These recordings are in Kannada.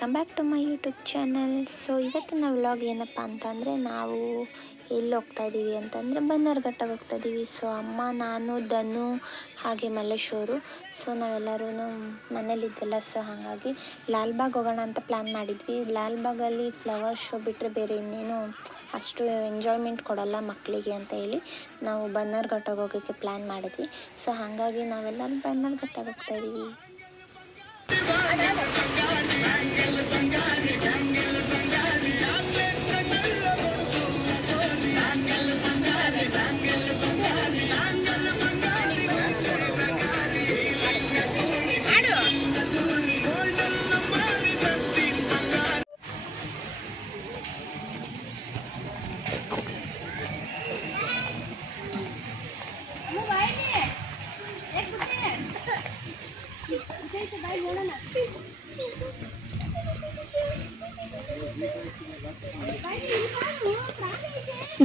Welcome back to my YouTube channel. So ಇವತ್ತಿನ ವ್ಲಾಗ್ ಏನಪ್ಪ ಅಂತಂದರೆ ನಾವು ಎಲ್ಲಿ ಹೋಗ್ತಾ ಇದ್ದೀವಿ ಅಂತಂದರೆ ಬನ್ನರ್ಘಟ್ಟಕ್ಕೆ ಹೋಗ್ತಾ ಇದ್ದೀವಿ. ಸೊ ಅಮ್ಮ, ನಾನು, ಧನು ಹಾಗೆ ಮಲ್ಲೇಶವರು. ಸೊ ನಾವೆಲ್ಲರೂ ಮನೇಲಿದ್ದೆಲ್ಲ. ಸೊ ಹಾಗಾಗಿ ಲಾಲ್ಬಾಗ್ ಹೋಗೋಣ ಅಂತ ಪ್ಲ್ಯಾನ್ ಮಾಡಿದ್ವಿ. ಲಾಲ್ಬಾಗಲ್ಲಿ ಫ್ಲವರ್ ಶೋ ಬಿಟ್ಟರೆ ಬೇರೆ ಇನ್ನೇನು ಅಷ್ಟು ಎಂಜಾಯ್ಮೆಂಟ್ ಕೊಡೋಲ್ಲ ಮಕ್ಕಳಿಗೆ ಅಂತ ಹೇಳಿ ನಾವು ಬನ್ನರ್ಘಟ್ಟಕ್ಕೆ ಹೋಗೋಕ್ಕೆ ಪ್ಲ್ಯಾನ್ ಮಾಡಿದ್ವಿ. ಸೊ ಹಾಗಾಗಿ ನಾವೆಲ್ಲರೂ ಬನ್ನರ್ಘಟ್ಟಕ್ಕೆ ಹೋಗ್ತಾ ಇದ್ದೀವಿ.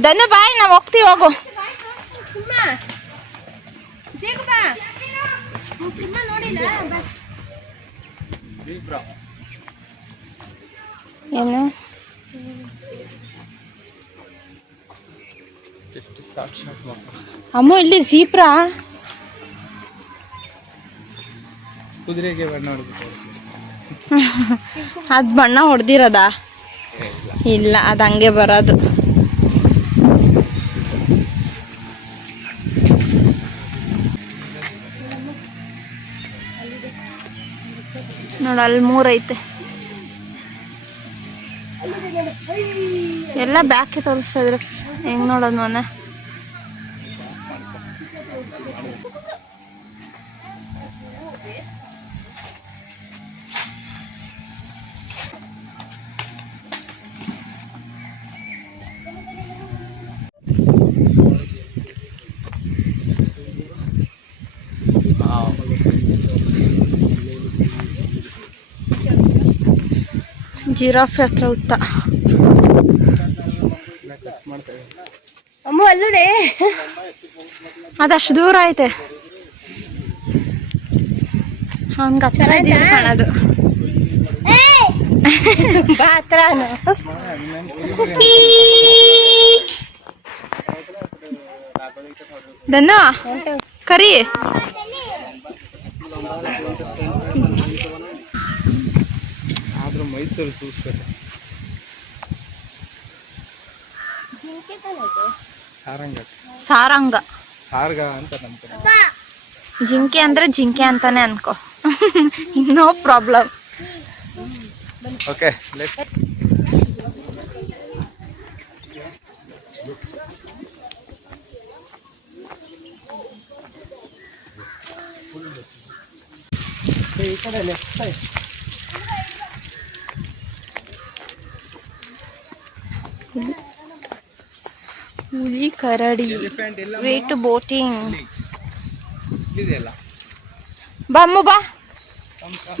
ಧನು ಬಾಯ್, ನಾವು ಹೋಗ್ತೀವಿ, ಹೋಗು. ಏನು ಅಮ್ಮ ಇಲ್ಲಿ ಜೀಬ್ರಾ ಕುದುರೆಗೆ ಬಣ್ಣ ಹೊಡೆದಿದ್ದಾರೆ. ಅದು ಬಣ್ಣ ಹೊಡೆದಿರೋದ? ಇಲ್ಲ, ಅದು ಹಂಗೆ ಬರೋದು. ನೋಡ, ಅಲ್ಲಿ 3 ಐತೆ. ಎಲ್ಲ ಬ್ಯಾಕೆ ತೋರಿಸ್ತಾ ಇದ್ರೆ ಹೆಂಗ್ ನೋಡೋದು ಮನೆ. ಜಿರಾಫೆ ಹತ್ರ ಉತ್ತ ಅಮ್ಮ, ಅಲ್ಲೂಡೆ ಅದಷ್ಟು ದೂರ ಐತೆ. ಹಂಗ ಕಾಣೋದು. ಧನು ಕರಿ. ಮೈಸೂರು ಸೂಸ್ಕತೆ ಸಾರಂಗ ಸಾರ್ಗ ಅಂತ ನಮ್ಮ ಕಡೆ. ಜಿಂಕೆ ಅಂದ್ರೆ ಜಿಂಕೆ ಅಂತಾನೆ ಅನ್ಕೋ. No problem. ಓಕೆ, ಈ ಕಡೆ ಲೆಫ್ಟ್ ಸೈಡ್. ಹುಲಿ, ಕರಡಿ, ವೇಟ್ ಬೋಟಿಂಗ್. ಬಾ ಅಮ್ಮ, ಬಾ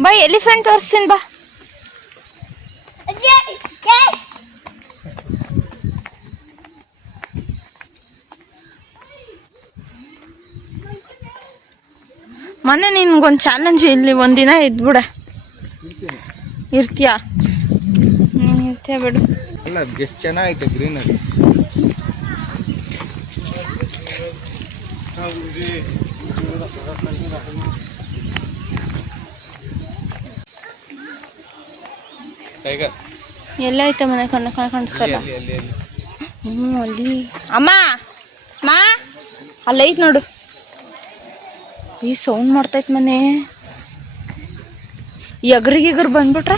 ಬಾ, ಎಲಿಫೆಂಟ್ ತೋರಿಸ್ತೀನಿ ಬಾ. ಮೊನ್ನೆ ನಿನ್ಗೊಂದು ಚಾಲೆಂಜ್, ಇಲ್ಲಿ ಒಂದಿನ ಇದ್ಬಿಡ. ಇರ್ತೀಯಾ? ನೀನು ಇರ್ತೀಯ ಬಿಡು. ಅಲ್ಲ, ಎಷ್ಟು ಚೆನ್ನಾಗೈತೆ ಗ್ರೀನರಿ. ಎಲ್ಲ ಐತೆ ಮನೆ ಕಾಣಿಸ್ತಲ್ಲ. ಅಲ್ಲಿ ಅಮ್ಮ, ಮಾ ಅಲ್ಲೈತ್ ನೋಡು. ಈ ಸೌಂಡ್ ಮಾಡ್ತೈತ್ ಮನೆ. ಎಗ್ರಿಗಿಗ್ರು ಬಂದ್ಬಿಟ್ರ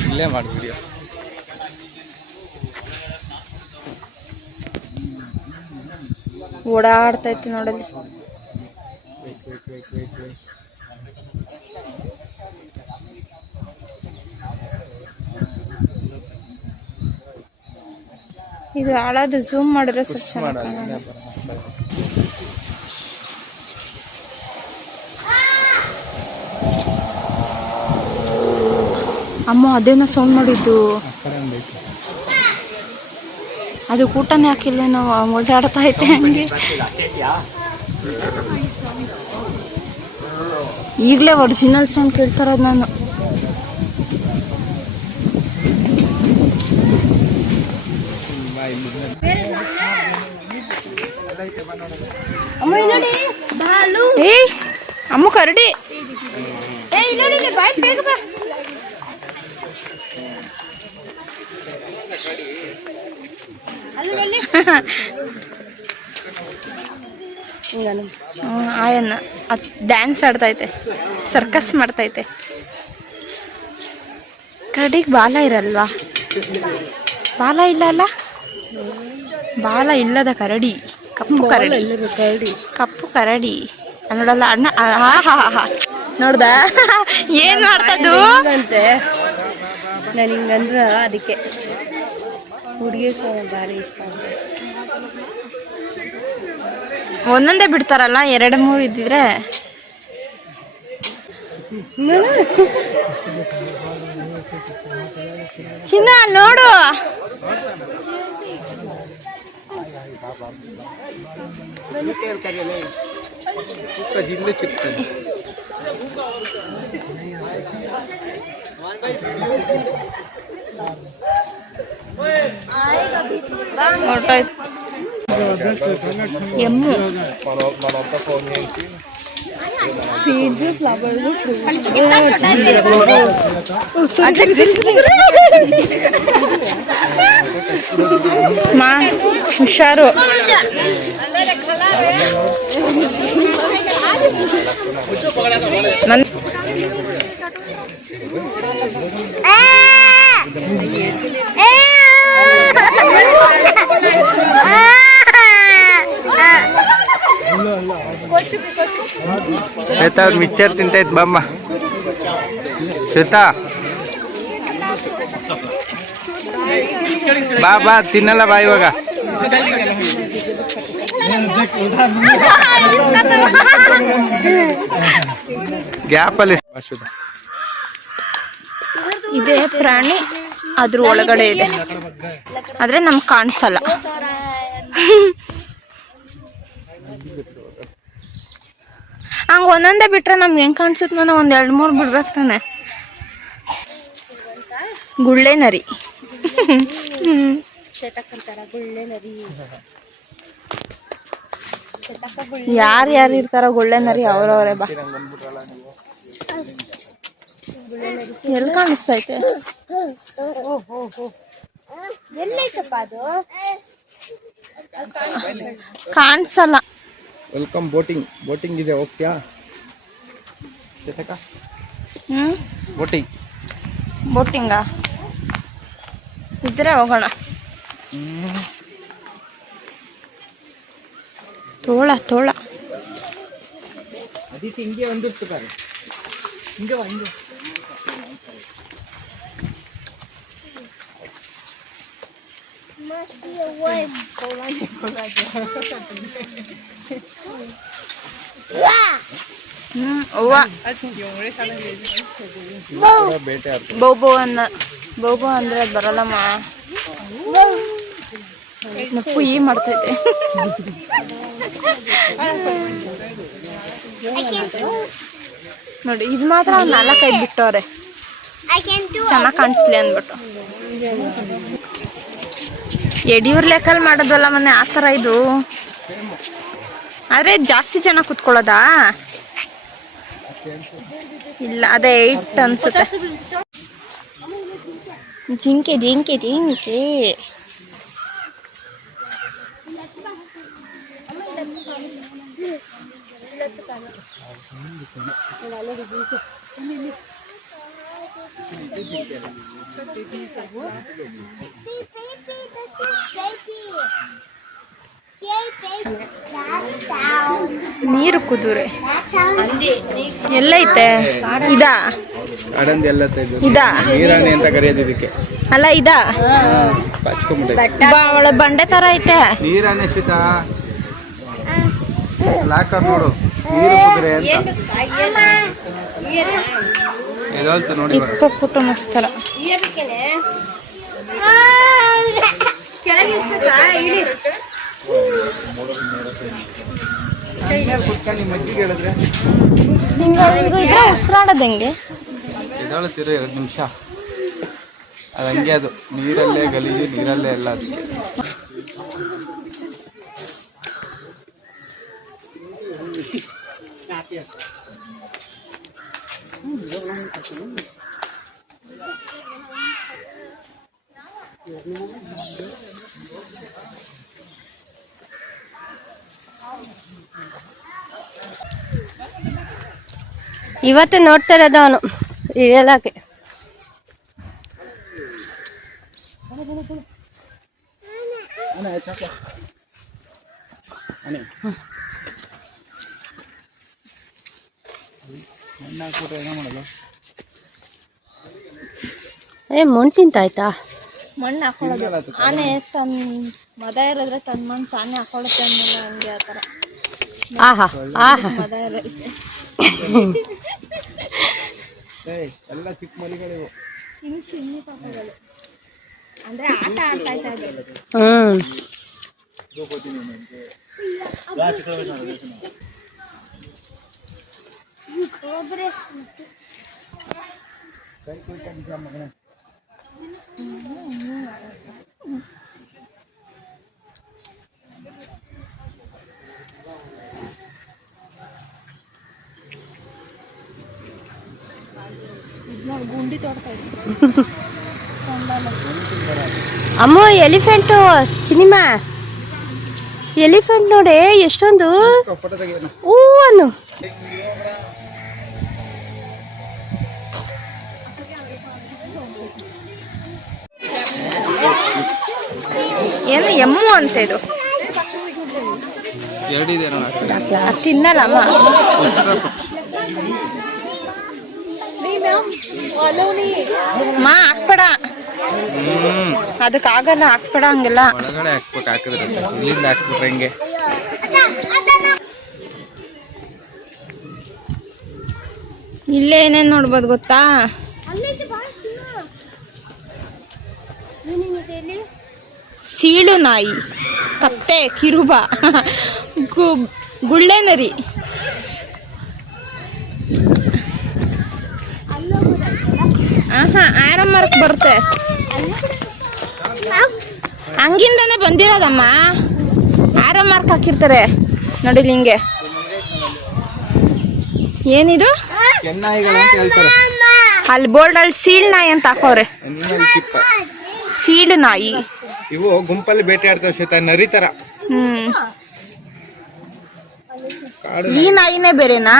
ಓಡಾಡ್ತೈತಿ ನೋಡಲ್ಲಿ. ಇದು ಹಾಳಾದ ಝೂಮ್ ಮಾಡಿದ್ರೆ ಸ್ವಲ್ಪ ಚೆನ್ನಾಗಿ. ಅಮ್ಮ ಅದೇನೋ ಸೌಂಡ್ ಮಾಡಿದ್ದು. ಅದು ಊಟನೇ ಹಾಕಿಲ್ಲ, ನಾವು ಓಡಾಡ್ತಾ ಇಟ್ಟೆ ಹಂಗೆ. ಈಗಲೇ ಒರಿಜಿನಲ್ ಸೌಂಡ್ ಕೇಳ್ತಾರದು ನಾನು. ಏಯ್ ಅಮ್ಮ ಕರಡಿ ಬೇಗ ಬಾ. ಆಯನ್ನ ಅದು ಡ್ಯಾನ್ಸ್ ಆಡ್ತೈತೆ, ಸರ್ಕಸ್ ಮಾಡ್ತೈತೆ. ಕರಡಿಗೆ ಬಾಲ ಇರಲ್ವಾ? ಬಾಲ ಇಲ್ಲ ಅಲ್ಲ? ಬಾಲ ಇಲ್ಲದ ಕರಡಿ, ಕಪ್ಪು ಕರಡಿ, ಕಪ್ಪು ಕರಡಿ ನೋಡಲ್ಲ ಅಣ್ಣ. ನೋಡ್ದ ಏನ್ ಮಾಡ್ತದ್ದು ಅಂತೆ. ನಾನು ಹಿಂಗಂದ್ರ ಅದಕ್ಕೆ ಹುಡುಗಿ ಭಾರಿ ಇಷ್ಟ. ಒಂದೊಂದೇ ಬಿಡ್ತಾರಲ್ಲ, 2-3 ಇದ್ದಿದ್ರೆ. ಚಿನ್ನ ನೋಡು, ಜಿಲ್ಲೆ ಚಿಕ್ತಾನೆ. ఎమ్ము సీడ్స్ ఫ్లవర్స్ మా హుషారు. ಶ್ವೇತಾ ಅವ್ರು ಮಿಕ್ಚರ್ ತಿಂತೈತ್ ಬಮ್ಮ. ಶ್ವೇತಾ ಬಾ ಬಾ, ತಿನ್ನಲ್ಲ ಬಾ ಇವಾಗ. ಗ್ಯಾಪಲ್ಲಿ ಇದೇ ಪ್ರಾಣಿ ಅದ್ರ ಒಳಗಡೆ ಇದೆ, ಆದ್ರೆ ನಮ್ಗೆ ಕಾಣಿಸಲ್ಲ. ಹಂಗ ಒಂದೊಂದೇ ಬಿಟ್ರೆ ನಮ್ಗೆ ಹೆಂಗ್ ಕಾಣಿಸುತ್ತೆ? ನಾನು 1-2-3 ಬಿಡ್ಬೇಕು ತಾನೆ. ಗುಳ್ಳೆ ನರಿ. ಯಾರು ಇರ್ತಾರ ಗುಳ್ಳೆ ನರಿ? ಅವ್ರವ್ರೆ ಬಾ. ಎಲ್ಲಿ ಕಾಣಿಸ್ತೈತೆ? ಕಾಣಿಸಲ್ಲ. Welcome boating. ಬೋಟಿಂಗ್ ಇದೆ, ಹೋಗ್ತೀಯಾ ಶ್ವೇತಕ್ಕ? ಬೋಟಿಂಗ್ ಬೋಟಿಂಗಾ ಇದ್ರೆ ಹೋಗೋಣ. ತೋಳ ತೋಳ ಅದಕ್ಕೆ ಹಿಂಗೆ ಒಂದಿರ್ತಾರೆ. ಹಿಂಗೆ ಹಿಂಗೆ ಬೋಬೋ ಅಂದ್ರೆ ಅದು ಬರಲ್ಲಮ್ಮ. ನಪ್ಪು ಈ ಮಾಡ್ತೈತೆ. ನೋಡಿ, ಇದು ಮಾತ್ರ 4-5 ಬಿಟ್ಟವ್ರೆ, ಚೆನ್ನಾಗಿ ಕಾಣಿಸ್ಲಿ ಅಂದ್ಬಿಟ್ಟು. ಯಡಿಯೂರ್ ಲೆಕ್ಕಲ್ಲಿ ಮಾಡೋದಲ್ಲ ಮೊನ್ನೆ ಆ ಥರ ಇದು. ಆದರೆ ಜಾಸ್ತಿ ಜನ ಕುತ್ಕೊಳ್ಳೋದಾ? ಇಲ್ಲ, ಅದೇ 8 ಅನ್ಸುತ್ತೆ. ಜಿಂಕೆ ಜಿಂಕೆ ಜಿಂಕೆ. ನೀರು ಕುದುರೆ ಎಲ್ಲೈತೆ? ಇದಾ ಇದಾ ನೀರಾಣಿ ಅಂತ ಕರೆಯೋದು ಇದಕ್ಕೆ. ಅಲ್ಲ ಇದಾ ಒಳ ಬಂಡೆ ತರ ಐತೆ. ನೀರಾಣಿ ಶ್ವೇತಾ, ಲಾಕರ್ ನೋಡು, ನೀರು ಕುದುರೆ ಅಂತ ಎದೋಲ್ತು ನೋಡಿ. ಹಿಪ್ಪೋಪೊಟಮಸ್ ತರ. ಮಜ್ಜಿಗೆ ಹೇಳಿದ್ರೆ ಉಸಿರಾಡೋದು ಹೆಂಗೆ? ಎದೋಳ್ತಿರೋ 2 ನಿಮಿಷ. ಅದು ಹಂಗೆ, ಅದು ನೀರಲ್ಲೇ ಗಲೀಜು, ನೀರಲ್ಲೇ ಎಲ್ಲ ಅದಕ್ಕೆ. ಇವತ್ತು ನೋಡ್ತಾ ಇರೋದು ಅವನು ಇಳಿಯಲಾಕೆ. ಮಣ್ಣು ತಿಂತಾಯ್ತಾ? ಮಣ್ಣು ಹಾಕೊಳ್ಳೋದು ಆನೆ ತನ್ನ ಮದ ಇರೋದ್ರೆ ತನ್ನ ಮಣ್ಣು ತಾನೇ ಹಾಕೊಳ್ಳುತ್ತೆ ಅನ್ನಲ್ಲ, ಹಂಗೆ ಆ ಥರ ಆಹಾ ಆಹಾ. ಮದ ಇರುತ್ತೆ. ಎಲ್ಲ ಚಿಕ್ಕ ಮರಿಗಳಿವು. ಇನ್ನು ಚಿನ್ನಿ ಪಾಪಗಳು ಅಂದ್ರೆ ಆಟ ಆಡ್ತಾ ಇದ್ದಾರೆ. ಗುಂಡಿ ತೋಡ್ತಾ ಇದ್ರು. ಅಮ್ಮ ಎಲಿಫೆಂಟು ಸಿನಿಮಾ ಎಲಿಫೆಂಟ್ ನೋಡಿ ಎಷ್ಟೊಂದು ಹೂವನ್ನು. ಏನು ಎಮ್ಮು ಅಂತ ಇದು ಎರಡಿದೆ ತಿನ್ನಲ್ಲಮ್ಮ. ಮಾ ಹಾಕ್ಬೇಡ, ಅದಕ್ಕಾಗಲ್ಲ, ಹಾಕ್ಬೇಡ ಹಂಗೆಲ್ಲ. ಒಳಗಡೆ ಹಾಕ್ಬೇಕು, ಹಾಕಿದ್ರೆ ಇಲ್ಲಿಂದ ಹಾಕ್ಬಿಟ್ರೆ ಹೆಂಗೆ? ಇಲ್ಲೇ ಏನೇನು ನೋಡ್ಬೋದು ಗೊತ್ತಾ? ಸೀಳು ನಾಯಿ, ಕತ್ತೆ, ಕಿರುಬ, ಗುಳ್ಳೆ ನರಿ, ಆರೋ ಮಾರ್ಕ್ ಬರುತ್ತೆ. ಹಂಗಿಂದಾನೆ ಬಂದಿರೋದಮ್ಮ, ಆರೋ ಮಾರ್ಕ್ ಹಾಕಿರ್ತಾರೆ ನೋಡಿಲಿ ಹಿಂಗೆ. ಏನಿದು? ಅಲ್ಲಿ ಬೋರ್ಡ್ ಅಲ್ಲಿ ಸೀಳ್ ನಾಯಿ ಅಂತ ಹಾಕೋರೆ. ಸೀಳು ನಾಯಿ ಇವು ಗುಂಪಲ್ಲಿ ಬೇಟೆ ಆಡ್ತಾವ ಶ್ವೇತ, ನರಿ ತರ. ಈ ನಾಯಿನೇ ಬೇರೆನಾ?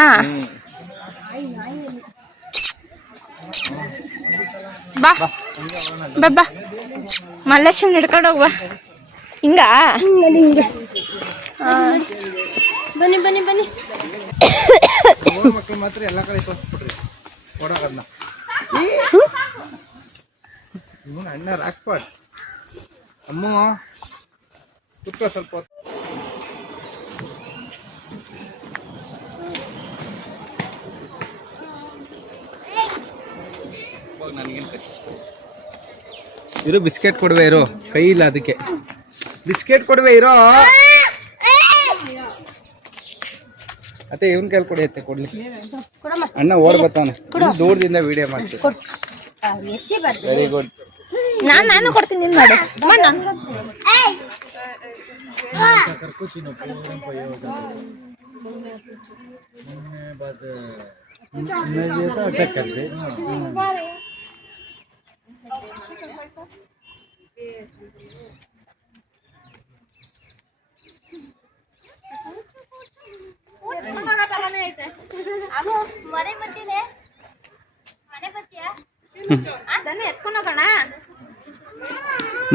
ಬಾ ಬಾ ಬಾ ಮಲ್ಲೇಶನ್ ಹಿಡ್ಕೊಂಡು ಹೋಗ್ಬಾ. ಹಿಂಗ ಹಿಂಗೆ ಬನ್ನಿ ಬನ್ನಿ ಬನ್ನಿ. ಮಕ್ಕಳು ಮಾತ್ರ ಎಲ್ಲ ಕಡೆ ತೋರಿಸ್ಬಿಡ್ರಿ ಓಡೋದನ್ನ. ಇವನು ಅಣ್ಣ ರಾಕ್ಪಾಡ್ ಅಮ್ಮ ಕುತ್ಕೋ ಸ್ವಲ್ಪ ಹೊತ್ತು. ಇರು ಬಿಸ್ಕೆಟ್ ಕೊಡುವೆ, ಇರೋ ಕೈ ಇಲ್ಲ ಅದಕ್ಕೆ. ಬಿಸ್ಕೆಟ್ ಕೊಡುವೆ, ಇರೋ ಅತ್ತೆ. ಇವನ್ ಕೈಲಿ ಕೊಡಿ ಅತ್ತೆ, ಕೊಡ್ಲಿ. ಅಣ್ಣ ಓಡ್ ಬರ್ತಾನೆ, ದೂರದಿಂದ ವಿಡಿಯೋ ಮಾಡ್ತೀವಿ. Very good. ನಾನು ಕೊಡ್ತೀನಿ, ನೀನು ಮಾಡು.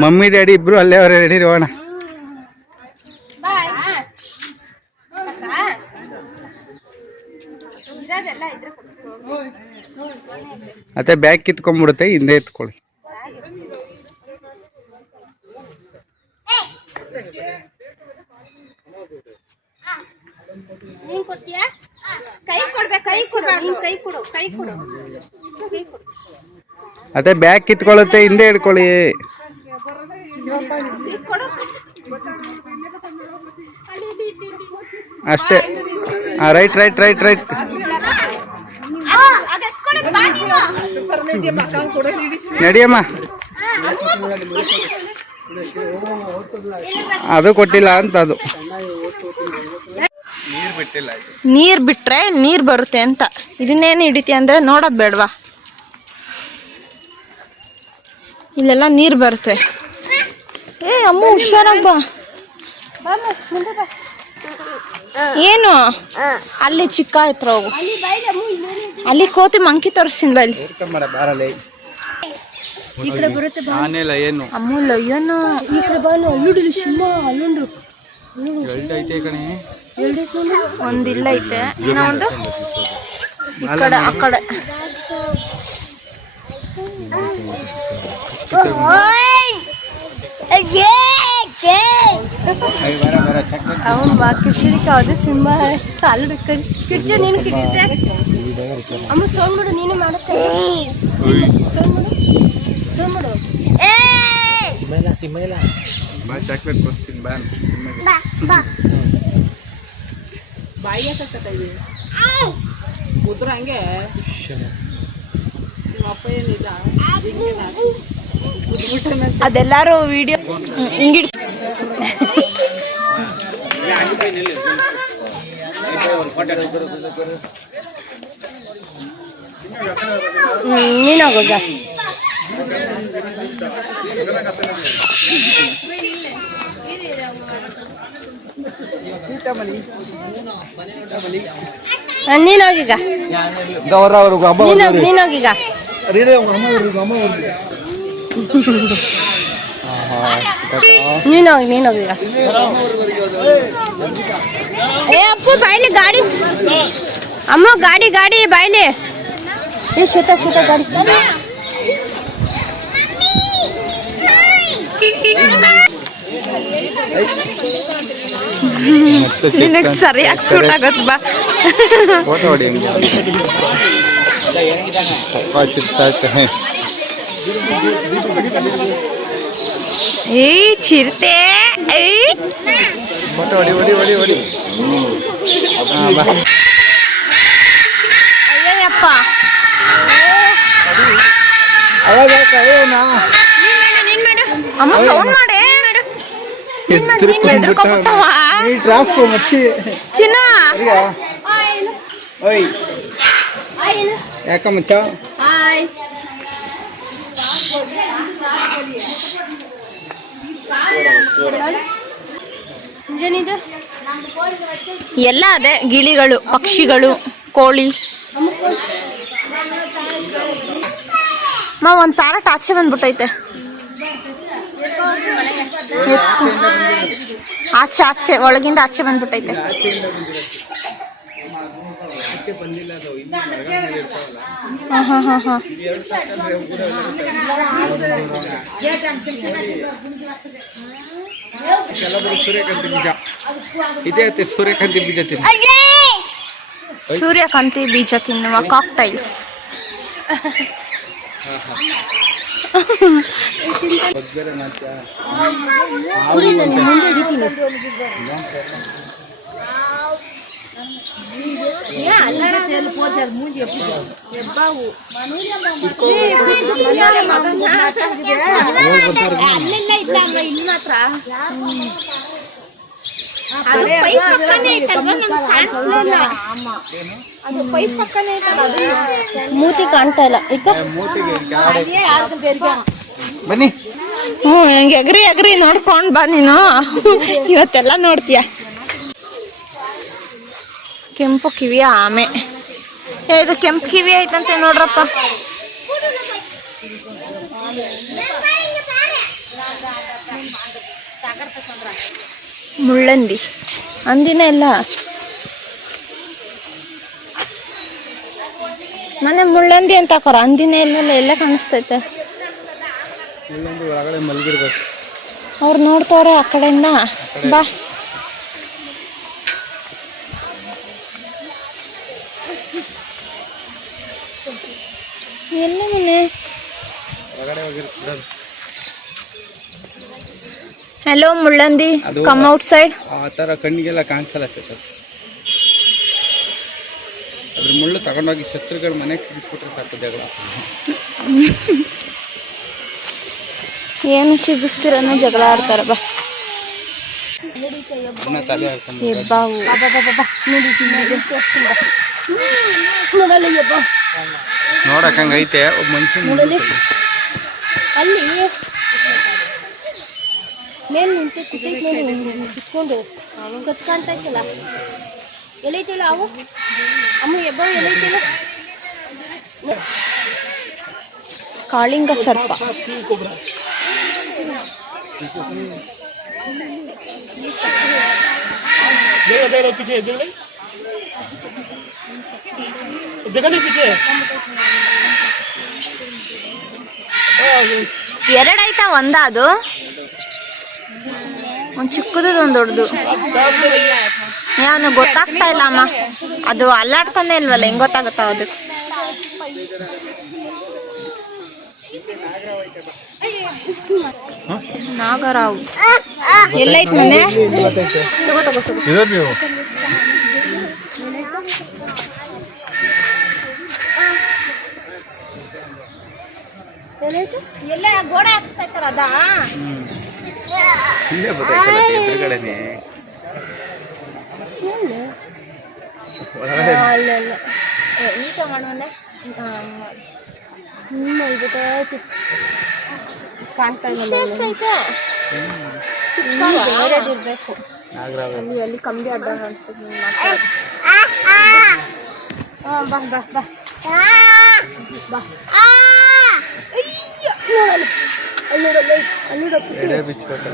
ಮಮ್ಮಿ ಡ್ಯಾಡಿ ಇಬ್ರು ಅಲ್ಲೇ ಅವರೇ, ರೆಡಿ ಇರೋಣ. ಮತ್ತೆ ಬ್ಯಾಗ್ ಕಿತ್ಕೊಂಡ್ಬಿಡುತ್ತೆ, ಹಿಂದೆ ಎತ್ಕೊಳ್ಳಿ. ಅದೇ ಬ್ಯಾಗ್ ಕಿತ್ಕೊಳ್ಳುತ್ತೆ, ಹಿಂದೆ ಹಿಡ್ಕೊಳ್ಳಿ ಅಷ್ಟೇ. Right right right right. ನಡಿಯಮ್ಮ, ಅದು ಕೊಟ್ಟಿಲ್ಲ ಅಂತ ಅದು. ನೀರು ಬಿಟ್ಟಿಲ್ಲ. ನೀರು ಬಿಟ್ರೆ ನೀರು ಬರುತ್ತೆ ಅಂತ. ಇದನ್ನೇನು ಹಿಡಿತಿ ಅಂದರೆ ನೋಡೋದು ಬೇಡವಾ? ಇಲ್ಲೆಲ್ಲ ನೀರು ಬರುತ್ತೆ. ಏ ಅಮ್ಮ ಹುಷಾರಾಗ ಬಾ. ಏನು ಅಲ್ಲಿ ಚಿಕ್ಕ ಹತ್ರ ಹೋಗು. ಅಲ್ಲಿ ಕೋತಿ ಮಂಕಿ ತೋರಿಸ್ತೀನಿ ಬಲ್ಲಿ. ಆನೆಲ್ಲ ಏನು ಅಮ್ಮಲ್ಲ ಏನು ಈ ಕಡೆ ಬಾಲು ಅಲ್ಲುಡಿ ಸಿಂಹ ಅಲ್ಲುಂಡ್ರು ಐತೆ ಕಣೆ. ಒಂದಿಲ್ಲ ಐತೆ, ಇನ್ನೊಂದು ಈ ಕಡೆ ಆ ಕಡೆ. ಅವನು ಬಾ ಕಿರ್ಚಿದಕ್ಕೆ ಯಾವುದೇ ಸಿಂಹ ಕಾಲು ಕಿರ್ಚು ನೀನು ಕಿರ್ಚುತ್ತೆ. ಅಮ್ಮ ಸೋನ್ ಬಿಡು, ನೀನು ಮಾಡುತ್ತೆ. ಸೋನ್ ಬಿಡು ಬಾ ಚಾಕ್ಲೇಟ್ ಕೊಡ್ತೀನಿ ಬಾ. ಬಾಯಿಗೆ ತಕ್ಕ ಕುದ್ರ ಹಂಗೆ ನಿಮ್ಮ ಅಪ್ಪ ಏನಿಲ್ಲ ಅದೆಲ್ಲಾರು ವಿಡಿಯೋ ಹಿಂಗಿಡ್ ನೀನಾಗೋಗ. ನೀನೋಗೀಗ, ನೀನೋಗೀಗ. ನೀನೋಗೀಗ. ಏ ಅಪ್ಪು ಬಾಯ್ಲಿ ಗಾಡಿ. ಅಮ್ಮ ಗಾಡಿ ಗಾಡಿ ಬಾಯ್ಲಿ. ಏ ಶ್ವೇತ ಗಾಡಿ. ನಿನಗೆ ಸರಿಯಾಗಿ ಸೂಟ್ ಆಗತ್ ಬಾ. ಫೋಟೋ ಹೊಡಿ. ಏ ಚಿರತೆ. ಫೋಟೋ ಹೊಡಿ ಹೊಡಿ ಹೊಡಿ ಹೊಡಿ. ಅಯ್ಯಪ್ಪ ಅಮ್ಮ ಸೌಂಡ್ ಮಾಡೆ. ಚಿನ್ನ ಯಾಕ ಮಚ್ಚ ಎಲ್ಲ ಅದೇ ಗಿಳಿಗಳು, ಪಕ್ಷಿಗಳು, ಕೋಳಿ. ಒಂದು ಪ್ಯಾರಟ್ ಆಚೆ ಬಂದ್ಬಿಟ್ಟೈತೆ. ಆಚೆ ಒಳಗಿಂದ ಆಚೆ ಬಂದ್ಬಿಟ್ಟೈತೆ. ಸೂರ್ಯಕಾಂತಿ ಬೀಜ ಇದೇ ಸೂರ್ಯಕಾಂತಿ ಬೀಜ ತಿನ್ನು. ಸೂರ್ಯಕಾಂತಿ ಬೀಜ ತಿನ್ನುವ ಕಾಕ್ಟೈಲ್ಸ್. ಮೂತಿ ಕಾಣ್ತಾ ಇಲ್ಲ. ಬನ್ನಿ. ಹೆಂಗೆ ಎಗ್ರಿ ನೋಡ್ಕೊಂಡ್ ಬಾ ನೀನು. ಇವತ್ತೆಲ್ಲ ನೋಡ್ತೀಯ. ಕೆಂಪು ಕಿವಿಯ ಆಮೆ. ಇದು ಕೆಂಪು ಕಿವಿ ಐತಂತೆ ನೋಡ್ರಪ್ಪ. ಮುಳ್ಳಂದಿ ಅಂದಿನ ಎಲ್ಲ ಮನೆ ಮುಳ್ಳಂದಿ ಅಂತ ಹಾಕೋರ. ಅಂದಿನ ಎಲ್ಲ ಕಾಣಿಸ್ತೈತೆ. ಅವ್ರು ನೋಡ್ತವ್ರೆ ಆ ಕಡೆಯಿಂದ. ಬಾ ಎಲ್ಲ ಮನೆ. ಹಲೋ ಮುಳ್ಳಂದಿ, ಕಮ್ ಔಟ್ ಸೈಡ್. ಆ ತರ ಕಣ್ಣಿಗೆಲ್ಲ ಕಾಣಿಸಲ್ಲ. ಅದ್ರ ಮುಳ್ಳು ತಗೊಂಡೋಗಿ ಶತ್ರುಗಳು ಮನೆಗೆ ಸಿಗಿಸ್ಬಿಟ್ರೆ ಸಾಕು ಜಗಳ. ಏನು ಸಿಗಿಸ್ತಿರನ್ನ ಜಗಳ ಆಡ್ತಾರ. ಬಾ ಅಣ್ಣ ತಲೆ ಹಾಕೊಂಡು ಹೆಬ್ಬಾವು ನೋಡಲ್ಲ ಹೆಬ್ಬ ನೋಡಕ್ ಹಂಗೈತೆ ಒಬ್ಬ ಮನುಷ್ಯನ ಅಲ್ಲಿ ಮೇಲೆ ನಿಂತು ಕುತ್ತಿಗೆ ಮೇಲೆ ಸಿಕ್ಕೊಂಡು ಕತ್ಕಾಣ್ತಾ ಇತ್ತಲ್ಲ ಎಲ್ಲೈತಿಲ್ಲ ಅವು ಅಮ್ಮ ಹೆಬ್ಬಾವು ಎಲ್ಲೈತಿಲ್ಲ ಕಾಳಿಂಗ ಸರ್ಪ. ಎರಡಾಯ್ತಾ ಒಂದ ಅದು ಒಂದ್ ಚಿಕ್ಕದು ಒಂದ್ ದೊಡ್ಡದು ಅವನು ಗೊತ್ತಾಗ್ತಾ ಇಲ್ಲ ಅಮ್ಮ ಅದು ಅಲ್ಲಾಡ್ತಾನೆ ಇಲ್ವಲ್ಲ ಹೆಂಗ್ ಗೊತ್ತಾಗುತ್ತಾವ ಅದು ನಾಗರಾವ್ ಎಲ್ಲೈತ್ ಮನೆ ಎಲ್ಲ ಗೋಡೆ ಹಾಕ್ತಾರ ಅದ ಇಲ್ಲೇ ಬರ್ತೈತಲ್ಲ ಎದುರುಗಡೆನೆ ಅಲ್ಲೆಲ್ಲ ಈಗ ಮಾಡೋಣ ಕಾಣ್ತಾ ಇರಬೇಕು ಅಲ್ಲಿ ಅಲ್ಲಿ ಕಮ್ಮಿ ಅಡ್ಡ ಅನ್ಸುತ್ತೆ ಬಾ ಬಾ ಬಾ ಬಾ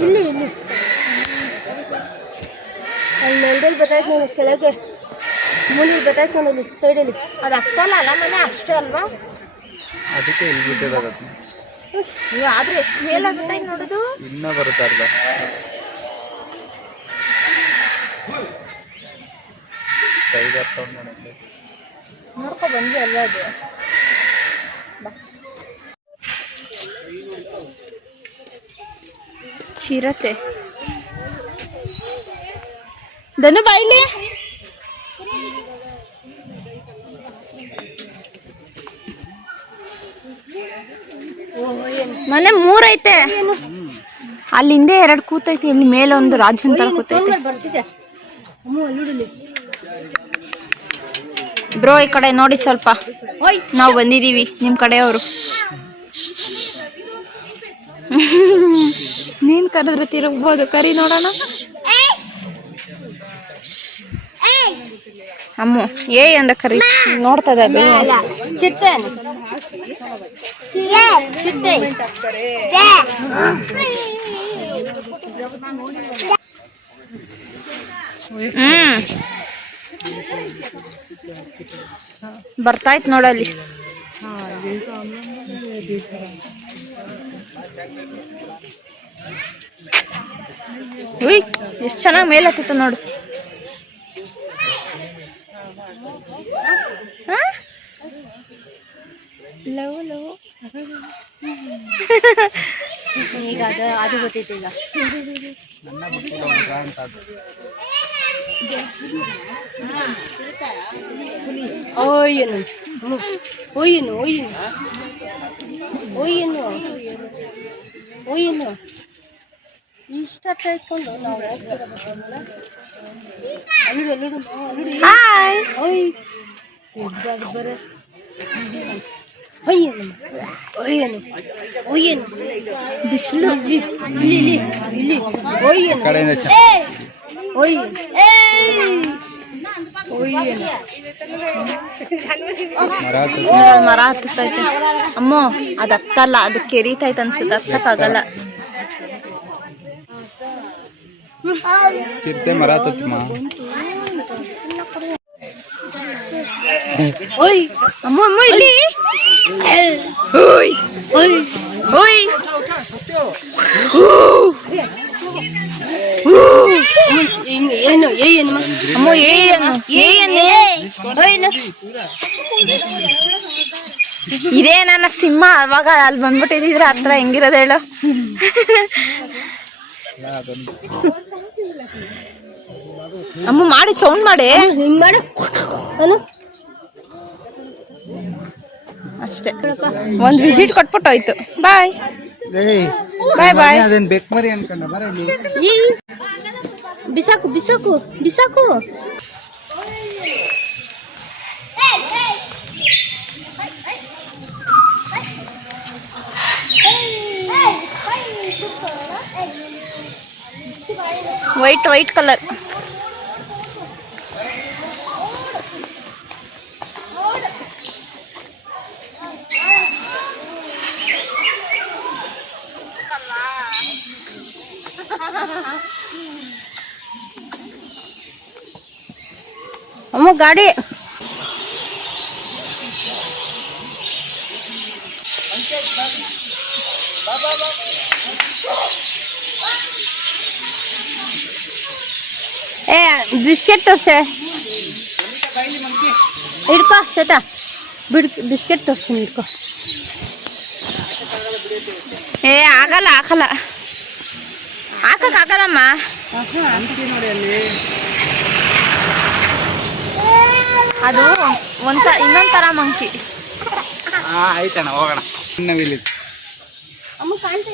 ಇಲ್ಲಿ ಇಲ್ಲಿ ಅಲ್ಲಿ ನೆಲದಲ್ಲಿ ಬತ್ತಾಯ್ತು ನೋಡಿ ಕೆಳಗೆ ಮೂಲಿ ಬತ್ತಾಯ್ತು ನೋಡಿ ಸೈಡಲ್ಲಿ ಅದು ಆಗ್ತಲ್ಲ ಅಲ್ಲ ಮನೆ ಅಷ್ಟೇ ಅಲ್ವಾ ಅದಕ್ಕೆ ಇಲ್ಲಿ ಬಿಟ್ಟಿರೋದು ಆದ್ರೆ ಎಷ್ಟು ಮೇಲಾಗುತ್ತೆ ನೋಡೋದು ಇನ್ನ ಬರುತ್ತೆ ಅರ್ಧ ನೋಡ್ಕೊ ಬಂದ್ವಿ ಅಲ್ಲ ಅದು ಚಿರತೆ ಧನು ಬಾಯಿಲಿ ಮನೆ 3 ಐತೆ ಅಲ್ಲಿ ಹಿಂದೆ 2 ಕೂತೈತಿ ಇಲ್ಲಿ ಮೇಲೆ ಒಂದು ರಾಜನ್ ತರ ಕೂತೈತೆ ಬ್ರೋ ಈ ಕಡೆ ನೋಡಿ ಸ್ವಲ್ಪ ನಾವು ಬಂದಿದೀವಿ ನಿಮ್ ಕಡೆಯವರು ನೀನ್ ಕರೆದ್ರೆ ತಿರುಗ್ಬೋದು ಕರಿ ನೋಡೋಣ ಅಮ್ಮು ಏ ಅಂದ ಕರಿ ನೋಡ್ತದ ಅದು ಚಿಟ್ಟೆ ಚಿಟ್ಟೆ ಬರ್ತಾಯ್ತು ನೋಡಲ್ಲಿ ಉಯ್ ಎಷ್ಟು ಚೆನ್ನಾಗಿ ಮೇಲೆ ಹತ್ತಿತ್ತು ನೋಡು ಈಗ ಅದು ಗೊತ್ತೈತೆ ಈಗ ಓಯ್ಯನು ಓಯ್ಯನು ಓಯ್ಯನು ಓಯ್ಯನು ಓಯ್ಯನು ಇಷ್ಟ ಇಟ್ಕೊಂಡು ನಾವು ಅಲ್ಲುಡು ಅಲ್ಲುಡು ಅಲ್ಲುಡು ಓಯ್ ಬರ ಒಯ್ಯನು ಒಯ್ಯನು ಒಯ್ಯನು ಬಿಸಿಲು ಇಲ್ಲಿ ಇಲ್ಲಿ ಇಲ್ಲಿ ಒಯ್ಯನು ಒಯ್ಯನು ಮರ ಹತ್ತೈತೆ ಅಮ್ಮ ಅದ್ ಹತ್ತಲ್ಲ ಅದು ಕೆರಿತೈತೆ ಅನ್ಸುತ್ತೆ ಹತ್ತಕ್ಕಾಗಲ್ಲ ಚಿರತೆ ಮರ ಹತ್ತಮ್ಮ ಓಯ್ ಅಮ್ಮ ಅಮ್ಮ ಇಲ್ಲಿ ಓಯ್ ಓಯ್ ಓಯ್ ಏನು ಏನು ಅಮ್ಮ ಏನು ಏನು ಇದೇ ನನ್ನ ಸಿಂಹ ಅವಾಗ ಅಲ್ಲಿ ಬಂದ್ಬಿಟ್ಟಿದ್ರೆ ಹತ್ರ ಹೆಂಗಿರೋದು ಹೇಳು ಅಮ್ಮ ಮಾಡಿ ಸೌಂಡ್ ಮಾಡಿ ಹಿಂಗ್ ಮಾಡು ಅಷ್ಟೇ ಒಂದು ವಿಸಿಟ್ ಕೊಟ್ಬಿಟ್ಟು ಹೋಯ್ತು ಬಾಯ್ ಬಾಯ್ ಬಾಯ್ ಅದೇನ್ ಬೆಕ್ ಮರಿ ಅನ್ಕೊಂಡ ಬಿಸಾಕು ಬಿಸಾಕು ಬಿಸಾಕು. White colour. ಅಮ್ಮ ಗಾಡಿ. ಏ ಬಿಸ್ಕೆಟ್ ತೋರ್ಸೆ. ಹಿಡ್ಕೋ ಸೇಟ ಬಿಸ್ಕೆಟ್ ತೋರ್ಸಿ ಹಿಡ್ಕೋ. ಏ ಆಗಲ್ಲ ಹಾಕಕ್ಕಾಗಲ್ಲಮ್ಮ. ನೋಡಿ ಅಲ್ಲಿ ಅದು ಇನ್ನೊಂದ್ ತರ ಮಂಕಿ. ಆಯ್ತಣ್ಣ ಹೋಗೋಣ. ಹೆಣ್ಣವಿಲ್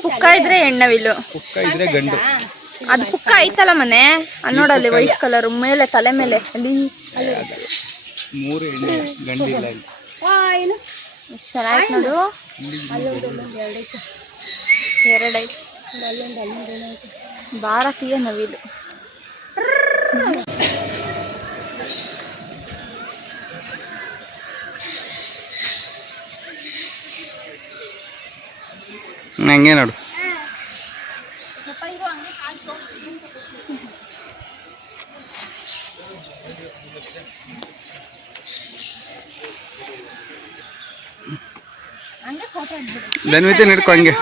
ಪುಕ್ಕ ಇದ್ರೆ ಹೆಣ್ಣವಿಲು, ಪುಕ್ಕ ಇದ್ರೆ ಗಂಡು. ಅದು ಪುಕ್ಕ ಐತಲ್ಲ ಮನೆ ಅಲ್ಲಿ ನೋಡಲ್ಲಿ ವೈಟ್ ಕಲರ್ ಮೇಲೆ ತಲೆ ಮೇಲೆ ಅಲ್ಲಿ 3 ಹೆಣ್ಣು ಗಂಡಿಲ್ಲ ಇಲ್ಲಿ. ಚೆನ್ನಾಗಿ ನೋಡು. 2 ಐತೆ. ಭಾರತೀಯ ನವಿಲು. ಹಂಗೆ ನೋಡು. ಧನ್ವಿತೆ ನಿಡ್ಕೊ ಹಂಗೆ.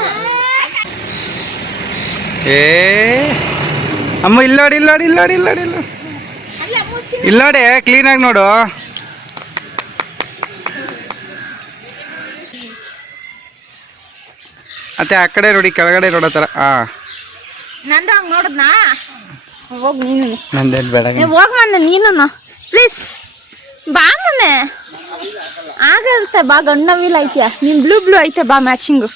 ಏ ಅಮ್ಮ ಇಲ್ಲೋಡಿ ಇಲ್ಲೋಡೆ ಕ್ಲೀನಾಗಿ ನೋಡು. ಮತ್ತೆ ಆ ಕಡೆ ನೋಡಿ ಕೆಳಗಡೆ ನೋಡೋ ಥರ. ನಂದು ಹಂಗೆ ನೋಡಿದ್ನಾ? ಹೋಗ್ ನೀನು. ನಂದೇನು ಬೇಡ. ಹೋಗ್ ಮನೆ ನೀನು ಪ್ಲೀಸ್ ಬಾ ಮನೆ. ಆಗತ್ತೆ ಬಾ. ಗಂಡವಿಲ್ ಐತ್ಯಾ ನೀನ್ ಬ್ಲೂ ಐತೆ ಬಾ ಮ್ಯಾಚಿಂಗು.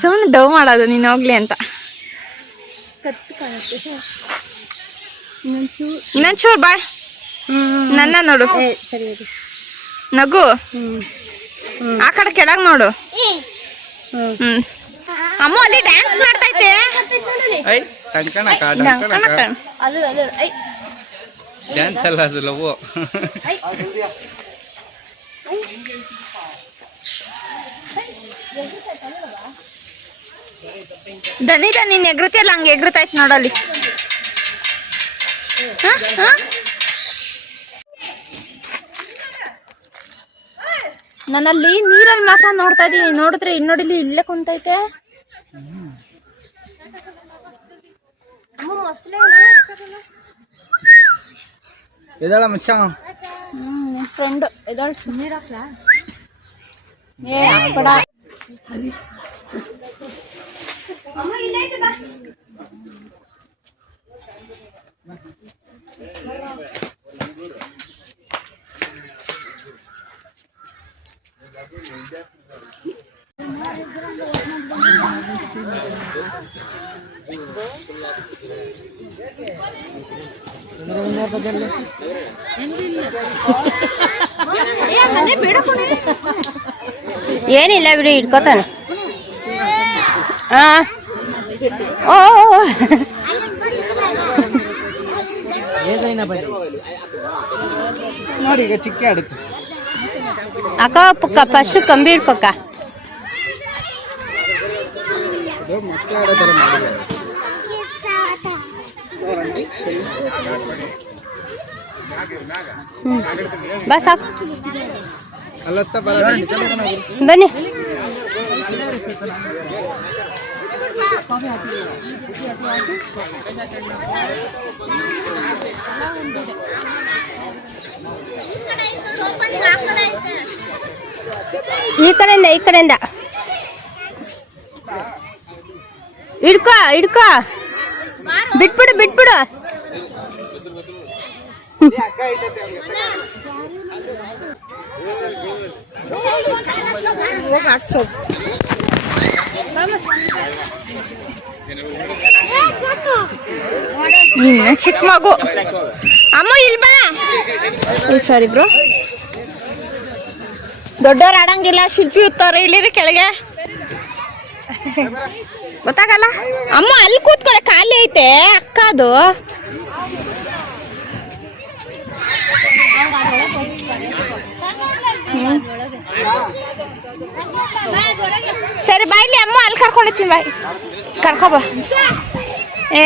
ಸುಮ್ಮನೆ ಡವ್ ಮಾಡೋದು ನೀನು ಹೋಗ್ಲಿ ಅಂತ. ಇನ್ನೊಂಚೂರು ಬಾಯ್ ನನ್ನ ನೋಡು. ನಗು ಆ ಕಡೆ ಕೆಳಗ್ ನೋಡು. ಅಮ್ಮ ಅಲ್ಲಿ ಡ್ಯಾನ್ಸ್ ಮಾಡ್ತೈತೆ. ಡ್ಯಾನ್ಸ್ ಅಲ್ಲ ಅದು ಲವ್. ದನಿದ ನೀನ್ ಎಗ್ರತಿಯಲ್ಲ ಹಂಗೆ ಎಗ್ರತೈತ್ ನೋಡಲ್ಲಿ. ನಾನಲ್ಲಿ ನೀರಲ್ಲಿ ಮಾತ್ರ ನೋಡ್ತಾ ಇದೀನಿ. ನೋಡಿದ್ರೆ ಇನ್ನೋಡಿಲಿ ಇಲ್ಲೇ ಕುಂತೈತೆ. ಇದಳ ಮಚ್ಚ. ಫ್ರೆಂಡ್ ಇದಳು ಸುಮ್ಮನೆ ಏ ಹಾಕ್ಬೇಡ. ಏನಿಲ್ಲ ಬಿಡಿ ಇಟ್ಕೋತಾನೆ. ಓ ನೋಡಿ ಈಗ ಚಿಕ್ಕ ಆಡುತ್ತೆ. ಅಕ್ಕ ಪುಕ್ಕ ಫಸ್ಟ್ ಕಂಬಿ ಇಡ್ಕೊಕ್ಕ. ಮಕ್ಕಳು ಆಡೋ ಥರ ಮಾಡಿದೆ. ಬಾ ಸಾಕು ಅಲ್ಲತ್ತ ಬನ್ನಿ. ಈ ಕಡೆಯಿಂದ ಹಿಡ್ಕೋ ಬಿಟ್ಬಿಡು. ಚಿಕ್ಕ ಮಗು ಅಮ್ಮ ಇಲ್ಲಿ ಬಾ. ಸಾರಿ ಬ್ರೋ, ದೊಡ್ಡವ್ರು ಆಡಂಗಿಲ್ಲ, ಶಿಲ್ಪಿ ಉತ್ತವ್ರೆ ಇಲ್ಲಿರಿ ಕೆಳಗೆ. ಗೊತ್ತಾಗಲ್ಲ ಅಮ್ಮ, ಅಲ್ಲಿ ಕೂತ್ಕೊಳ್ಳೆ, ಖಾಲಿ ಐತೆ ಅಕ್ಕ ಅದು. ಸರಿ ಬಾಯ್ಲಿ ಅಮ್ಮ, ಅಲ್ಲಿ ಕರ್ಕೊಂಡಿರ್ತೀನಿ ಬಾಯ್, ಕರ್ಕೊಬ. ಏ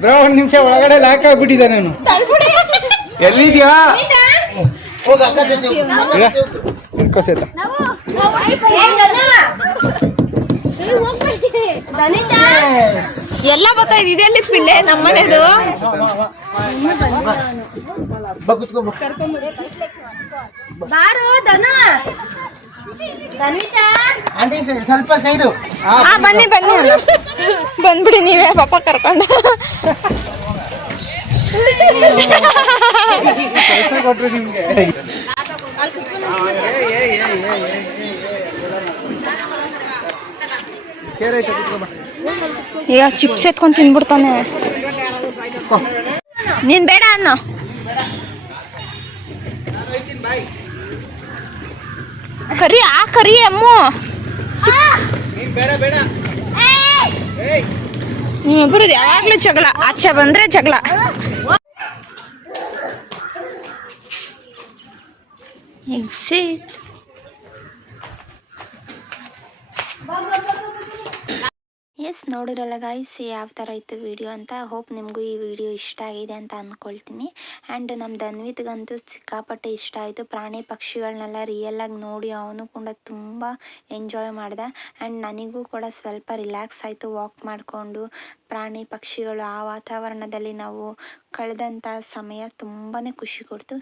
ಬ್ರೋ, ಒಂದ್ ನಿಮಿಷ ಒಳಗಡೆ ಲಾಕ್ ಆಗ್ಬಿಟ್ಟಿದ್ದೆ ನಾನು. ಎಲ್ಲಿದ್ಯಾ? ಸೇತ ಎಲ್ಲ ಗೊತ್ತಾಯ್ತು. ಇದೆಲ್ಲಿ ಪಿಲ್ಲೆ ನಮ್ಮನೇದು. ಬಾರು ದನ, ಸ್ವಲ್ಪ ಸೈಡು. ಬನ್ನಿ ಬನ್ನಿ, ಬಂದ್ಬಿಡಿ ನೀವೇ ಪಾಪ ಕರ್ಕೊಂಡು. ಕೊಟ್ರು ನಿಮ್ಗೆ. ಈಗ ಚಿಪ್ಸ್ ಎತ್ಕೊಂಡು ತಿನ್ಬಿಡ್ತಾನೆ. ನೀನ್ ಬೇಡ ಅನ್ನ. ಕರಿ ಆ ಕರಿ ಅಮ್ಮು. ನಿಮ್ಮಿಬ್ಬರು ಯಾವಾಗ್ಲೂ ಜಗಳ, ಆಚೆ ಬಂದ್ರೆ ಜಗಳ. ಎಕ್ಸಿಟ್. ಎಸ್, ನೋಡಿರಲ್ಲ ಗಾಯ್ಸ್ ಯಾವ ಥರ ಇತ್ತು ವಿಡಿಯೋ ಅಂತ. ಹೋಪ್ ನಿಮಗೂ ಈ ವಿಡಿಯೋ ಇಷ್ಟ ಆಗಿದೆ ಅಂತ ಅಂದ್ಕೊಳ್ತೀನಿ. ಆ್ಯಂಡ್ ನಮ್ಮ ಧನ್ವಿತ್ಗಂತೂ ಸಿಕ್ಕಾಪಟ್ಟೆ ಇಷ್ಟ ಆಯಿತು. ಪ್ರಾಣಿ ಪಕ್ಷಿಗಳನ್ನೆಲ್ಲ ರಿಯಲಾಗಿ ನೋಡಿ ಅವನು ಕೂಡ ತುಂಬ ಎಂಜಾಯ್ ಮಾಡ್ದೆ. ಆ್ಯಂಡ್ ನನಗೂ ಕೂಡ ಸ್ವಲ್ಪ ರಿಲ್ಯಾಕ್ಸ್ ಆಯಿತು ವಾಕ್ ಮಾಡಿಕೊಂಡು. ಪ್ರಾಣಿ ಪಕ್ಷಿಗಳು ಆ ವಾತಾವರಣದಲ್ಲಿ ನಾವು ಕಳೆದಂಥ ಸಮಯ ತುಂಬಾ ಖುಷಿ ಕೊಡ್ತು.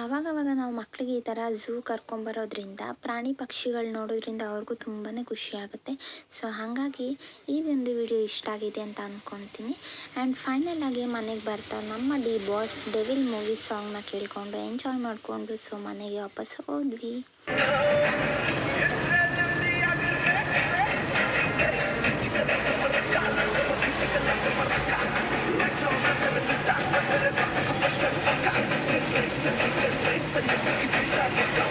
ಆವಾಗವಾಗ ನಾವು ಮಕ್ಕಳಿಗೆ ಈ ಥರ ಝೂ ಕರ್ಕೊಂಬರೋದ್ರಿಂದ ಪ್ರಾಣಿ ಪಕ್ಷಿಗಳು ನೋಡೋದ್ರಿಂದ ಅವ್ರಿಗೂ ತುಂಬಾ ಖುಷಿ ಆಗುತ್ತೆ. ಸೊ ಹಾಗಾಗಿ ಈ ಒಂದು ವಿಡಿಯೋ ಇಷ್ಟ ಆಗಿದೆ ಅಂತ ಅಂದ್ಕೊಳ್ತೀನಿ. ಆ್ಯಂಡ್ ಫೈನಲ್ ಆಗಿ ಮನೆಗೆ ಬರ್ತಾ ನಮ್ಮ ಡಿ ಬಾಸ್ ಡೆವಿಲ್ ಮೂವಿ ಸಾಂಗ್ನ ಕೇಳಿಕೊಂಡು ಎಂಜಾಯ್ ಮಾಡಿಕೊಂಡು ಸೊ ಮನೆಗೆ ವಾಪಸ್ ಹೋದ್ವಿ. Listen,